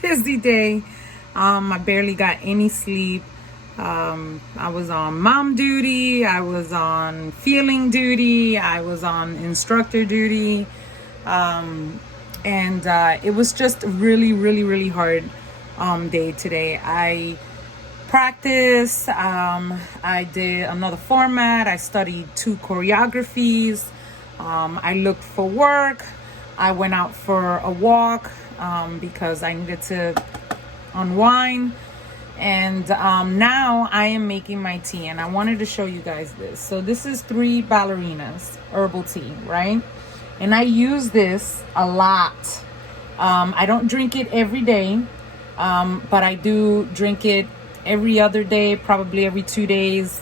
busy day. I barely got any sleep. I was on mom duty, I was on feeling duty, I was on instructor duty. And it was just a really hard day today. I practiced, I did another format, I studied 2 choreographies, I looked for work, I went out for a walk because I needed to unwind. And now I am making my tea, and I wanted to show you guys this. So this is 3 ballerinas herbal tea, right? And I use this a lot. I don't drink it every day, but I do drink it every other day, probably every 2 days,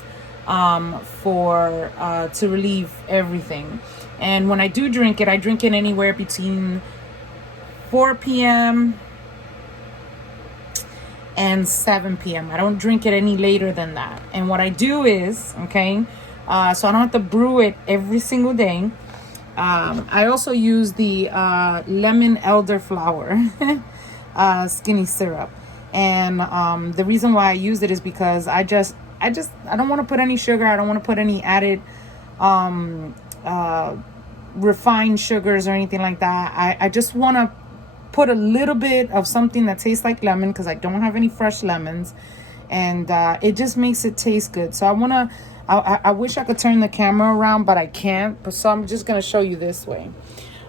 for to relieve everything. And when I do drink it, I drink it anywhere between 4 p.m. and 7 p.m. I don't drink it any later than that. And what I do is, okay, so I don't have to brew it every single day. I also use the lemon elderflower skinny syrup. And the reason why I use it is because I don't want to put any sugar. I don't want to put any added refined sugars or anything like that. I just want to put a little bit of something that tastes like lemon because I don't have any fresh lemons, and it just makes it taste good. So I wish I could turn the camera around, but I can't. So I'm just gonna show you this way.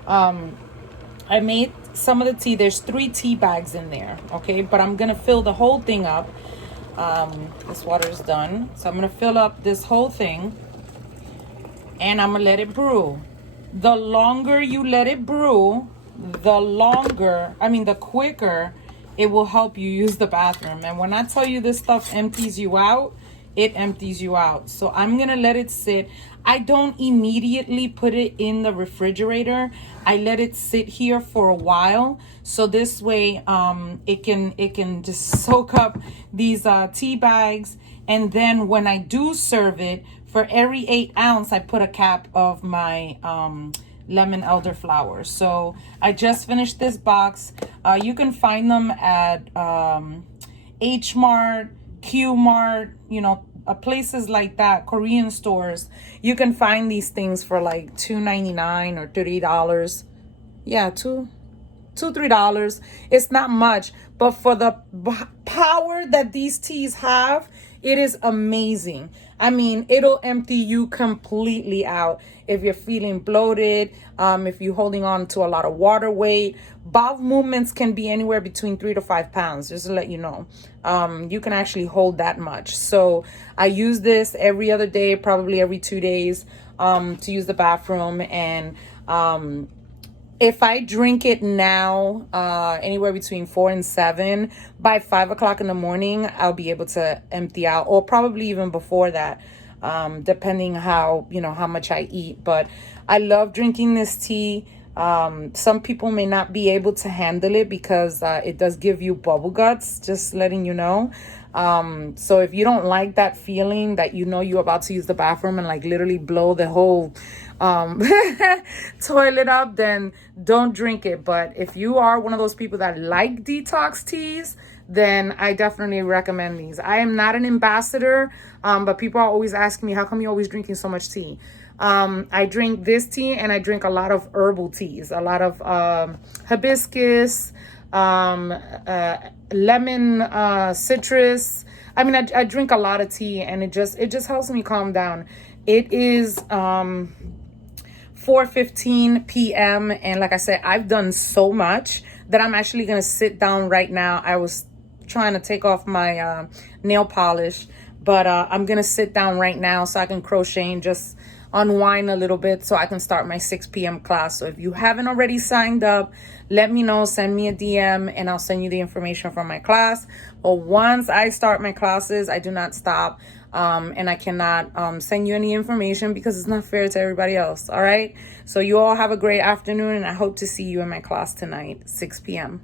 I made some of the tea. There's 3 tea bags in there, okay? But I'm gonna fill the whole thing up. This water is done, so I'm gonna fill up this whole thing, and I'm gonna let it brew. The longer you let it brew, the quicker it will help you use the bathroom. And when I tell you this stuff empties you out, it empties you out. So I'm gonna let it sit. I don't immediately put it in the refrigerator. I let it sit here for a while, so this way it can just soak up these tea bags. And then when I do serve it, for every 8 ounce I put a cap of my lemon elderflower. So I just finished this box. You can find them at H Mart, Q Mart, places like that, Korean stores. You can find these things for like $2.99 or $3. Yeah, $2-3. It's not much, but for the power that these teas have, it is amazing. I mean, it'll empty you completely out. If you're feeling bloated, if you're holding on to a lot of water weight, bowel movements can be anywhere between 3 to 5 pounds, just to let you know. You can actually hold that much. So I use this every other day, probably every 2 days, to use the bathroom. And if I drink it now, anywhere between 4 and 7, by 5 o'clock in the morning, I'll be able to empty out, or probably even before that, depending how much I eat. But I love drinking this tea. Some people may not be able to handle it because it does give you bubble guts, just letting you know. So if you don't like that feeling that you're about to use the bathroom and like literally blow the whole toilet up, then don't drink it. But if you are one of those people that like detox teas, then I definitely recommend these. I am not an ambassador, but people are always asking me, how come you're always drinking so much tea? I drink this tea, and I drink a lot of herbal teas, a lot of hibiscus, lemon, citrus. I mean, I drink a lot of tea, and it just helps me calm down. It is 4:15 p.m. and like I said, I've done so much that I'm actually gonna sit down right now. I was trying to take off my nail polish, but I'm gonna sit down right now so I can crochet and just unwind a little bit so I can start my 6 p.m. class. So if you haven't already signed up, let me know, send me a DM, and I'll send you the information from my class. But once I start my classes, I do not stop, and I cannot send you any information because it's not fair to everybody else. All right, so you all have a great afternoon, and I hope to see you in my class tonight, 6 p.m.